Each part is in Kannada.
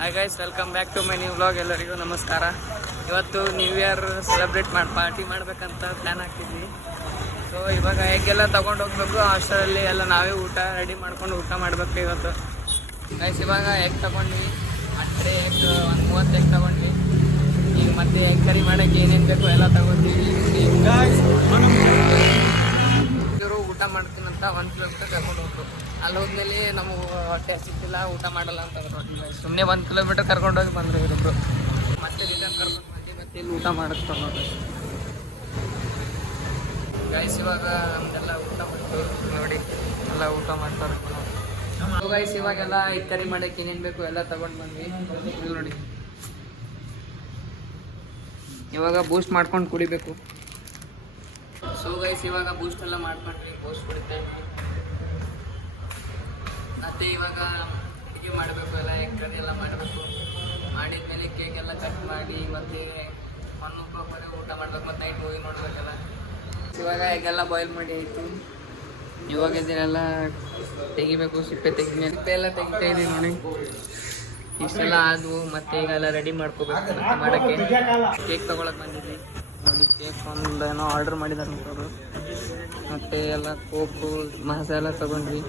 Hi guys, welcome back to my new vlog. ಎಲ್ಲರಿಗೂ ನಮಸ್ಕಾರ. ಇವತ್ತು ನ್ಯೂ ಇಯರ್ ಸೆಲೆಬ್ರೇಟ್ ಪಾರ್ಟಿ ಮಾಡ್ಬೇಕಂತ ಪ್ಲ್ಯಾನ್ ಹಾಕಿದ್ವಿ. ಸೊ ಇವಾಗ ಎಗ್ಗೆಲ್ಲ ತೊಗೊಂಡು ಹೋಗ್ಬೇಕು. ಹಾಸ್ಟೆಲಲ್ಲಿ ಎಲ್ಲ ನಾವೇ ರೆಡಿ ಮಾಡ್ಕೊಂಡು ಊಟ ಮಾಡಬೇಕು ಇವತ್ತು. ಗೈಸ್ ಇವಾಗ ಎಗ್ ತೊಗೊಂಡ್ವಿ, ಅಷ್ಟೇ ಎಗ್ ಒಂದು 30 ಎಗ್ ತೊಗೊಂಡ್ವಿ. ಈಗ ಮತ್ತೆ ಎಗ್ ಕರಿ ಮಾಡೋಕ್ಕೆ ಏನೇನು ಬೇಕು ಎಲ್ಲ ತೊಗೊಂಡಿವಿ. ಇವರು ಊಟ ಮಾಡ್ತೀನಂತ 1 ಕಿಲೋಮೀಟರ್ ಕರ್ಕೊಂಡು ಹೋಗ್ಬೇಕು. ಅಲ್ಲಿ ಹೋದ್ಮೇಲೆ ನಮಗೆ ಹೊಟ್ಟೆ ಸಿಕ್ತಿಲ್ಲ, ಊಟ ಮಾಡಲ್ಲ ಅಂತಂದ್ರೆ ನೋಡಿ. ಸುಮ್ಮನೆ 1 ಕಿಲೋಮೀಟರ್ ಕರ್ಕೊಂಡೋಗಿ ಬಂದರು ಇವರಿಬ್ರು. ಮತ್ತೆ ರಿಟರ್ನ್ ಕರ್ಕೊಂಡು ಬಂದು ಮತ್ತೆ ಇಲ್ಲಿ ಊಟ ಮಾಡಿಸ್ತಾರೆ ನೋಡಿ. ಗೈಸ್ ಇವಾಗ ನಮ್ದೆಲ್ಲ ಊಟ ಮಾಡ್ತೀವಿ ನೋಡಿ, ಎಲ್ಲ ಊಟ ಮಾಡ್ತಾರೆ ಗೈಸ್. ಇವಾಗೆಲ್ಲ ಈ ಕರಿ ಮಾಡೋಕ್ಕೆ ಏನೇನು ಬೇಕು ಎಲ್ಲ ತೊಗೊಂಡು ಬಂದ್ವಿ ನೋಡಿ. ಇವಾಗ ಬೂಸ್ಟ್ ಮಾಡ್ಕೊಂಡು ಕುಡಿಬೇಕು. ಸೊ ಗೈಸ್ ಇವಾಗ ಬೂಸ್ಟ್ ಎಲ್ಲ ಮಾಡ್ಕೊಂಡ್ವಿ, ಬೂಸ್ಟ್ ಕುಡಿತಾ ಇದ್ವಿ. ಮತ್ತು ಇವಾಗ ಅಡುಗೆ ಮಾಡಬೇಕು, ಎಲ್ಲ ಎಗ್ ಕರಿ ಎಲ್ಲ ಮಾಡಬೇಕು. ಮಾಡಿದ್ಮೇಲೆ ಕೇಕ್ ಎಲ್ಲ ಕಟ್ ಮಾಡಿ ಮತ್ತೆ 1 ರೂಪಾಯಿ ಊಟ ಮಾಡ್ಬೇಕು. ಮತ್ತು ನೈಟ್ ಮೂವಿ ನೋಡ್ಬೇಕಲ್ಲ. ಇವಾಗ ಎಗ್ಗೆಲ್ಲ ಬಾಯ್ಲ್ ಮಾಡಿ ಆಯಿತು. ಇವಾಗ ಇದನ್ನೆಲ್ಲ ತೆಗಿಬೇಕು, ಸಿಪ್ಪೆ ತೆಗಿದ್ಮೇಲೆ ಸಿಪ್ಪೆ ಎಲ್ಲ ತೆಗಿತಾ ಇದ್ದೀವಿ ನೋಡಿ. ಇಷ್ಟೆಲ್ಲ ಆದವು. ಮತ್ತು ಈಗೆಲ್ಲ ರೆಡಿ ಮಾಡ್ಕೋಬೇಕು ಮತ್ತು ಮಾಡೋಕ್ಕೆ. ಕೇಕ್ ತೊಗೊಳಕ್ಕೆ ಬಂದಿದ್ವಿ ನೋಡಿ. ಕೇಕ್ ಒಂದು ಏನೋ ಆರ್ಡ್ರ್ ಮಾಡಿದಾರೆ ಅಂತವರು. ಮತ್ತು ಎಲ್ಲ ಕೋಕು ಮಸಾಲ ತೊಗೊಂಡ್ವಿ.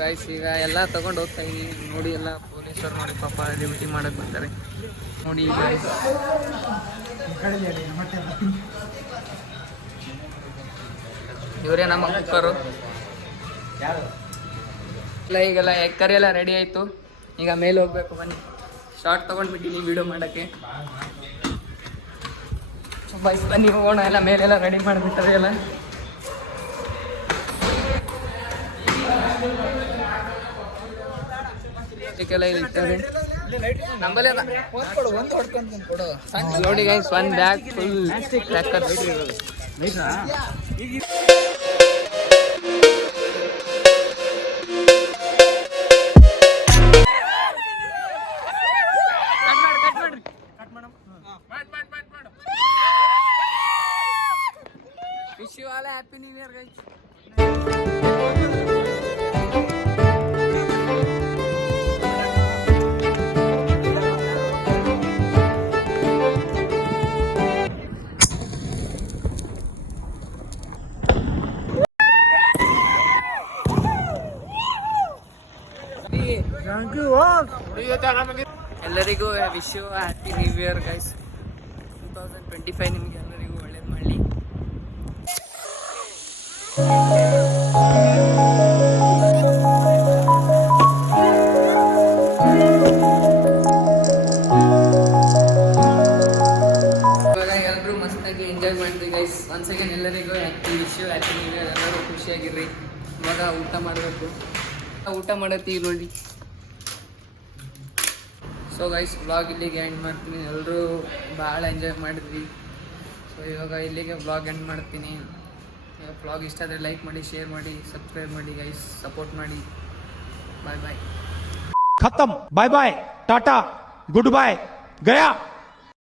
ಗೈಸ್ ಈಗ ಎಲ್ಲ ತೊಗೊಂಡು ಹೋಗ್ತಾ ಇದೀವಿ ನೋಡಿ. ಎಲ್ಲ ಪೊಲೀಸರು ನೋಡಿ ಪಾಪ ಡ್ಯೂಟಿ ಮಾಡೋಕ್ಕೆ ಬರ್ತಾರೆ ನೋಡಿ. ಈಗ ಇವರೇ ನಮ್ಮ ಕುಕ್ಕರು. ಇಲ್ಲ ಈಗೆಲ್ಲ ಎಗ್ ಕರಿ ಎಲ್ಲ ರೆಡಿ ಆಯಿತು. ಈಗ ಮೇಲೆ ಹೋಗ್ಬೇಕು. ಬನ್ನಿ, ಶಾರ್ಟ್ ತೊಗೊಂಡ್ಬಿಟ್ಟಿನಿ ವೀಡಿಯೋ ಮಾಡೋಕ್ಕೆ. ಬೈಸ್ ಬನ್ನಿ ಹೋಗೋಣ. ಎಲ್ಲ ಮೇಲೆಲ್ಲ ರೆಡಿ ಮಾಡಿಬಿಟ್ಟಾರೆ ಎಲ್ಲ. ಎಲ್ಲ ಇರ್ತಾರೆ ನಮ್ಮಲ್ಲಿ ನೋಡಿ guys. 1 bag full packer wish you all happy new year guys. ಎಲ್ಲರಿಗೂ wish you happy new year guys. 2025 ನಿಮಗೆ ಎಲ್ಲರಿಗೂ ಒಳ್ಳೇದು ಮಾಡಲಿ. ಇವಾಗ ಎಲ್ಲರೂ ಮಸ್ತಾಗಿ ಎಂಜಾಯ್ ಮಾಡಿದ್ವಿ ಗೈಸ್. ಒನ್ಸ್ ಅಗೇನ್ ಎಲ್ಲರಿಗೂ wish you happy new year. ಎಲ್ಲರೂ ಖುಷಿಯಾಗಿರ್ರಿ. ಇವಾಗ ಊಟ ಮಾಡಬೇಕು. ಊಟ ಮಾಡತ್ತೀವಿ ನೋಡಿ. ಸೊ ಗೈಸ್ ವ್ಲಾಗ್ ಇಲ್ಲಿಗೆ ಎಂಡ್ ಮಾಡ್ತೀನಿ. ಎಲ್ಲರೂ ಭಾಳ ಎಂಜಾಯ್ ಮಾಡಿದ್ವಿ. ಸೊ ಇವಾಗ ಇಲ್ಲಿಗೆ ವ್ಲಾಗ್ ಎಂಡ್ ಮಾಡ್ತೀನಿ. ವ್ಲಾಗ್ ಇಷ್ಟ ಆದರೆ ಲೈಕ್ ಮಾಡಿ, ಶೇರ್ ಮಾಡಿ, ಸಬ್ಸ್ಕ್ರೈಬ್ ಮಾಡಿ ಗೈಸ್. ಸಪೋರ್ಟ್ ಮಾಡಿ. ಬಾಯ್ ಬಾಯ್. ಖತಮ್. ಬಾಯ್ ಬಾಯ್, ಟಾಟಾ, ಗುಡ್ ಬಾಯ್, ಗಯಾ.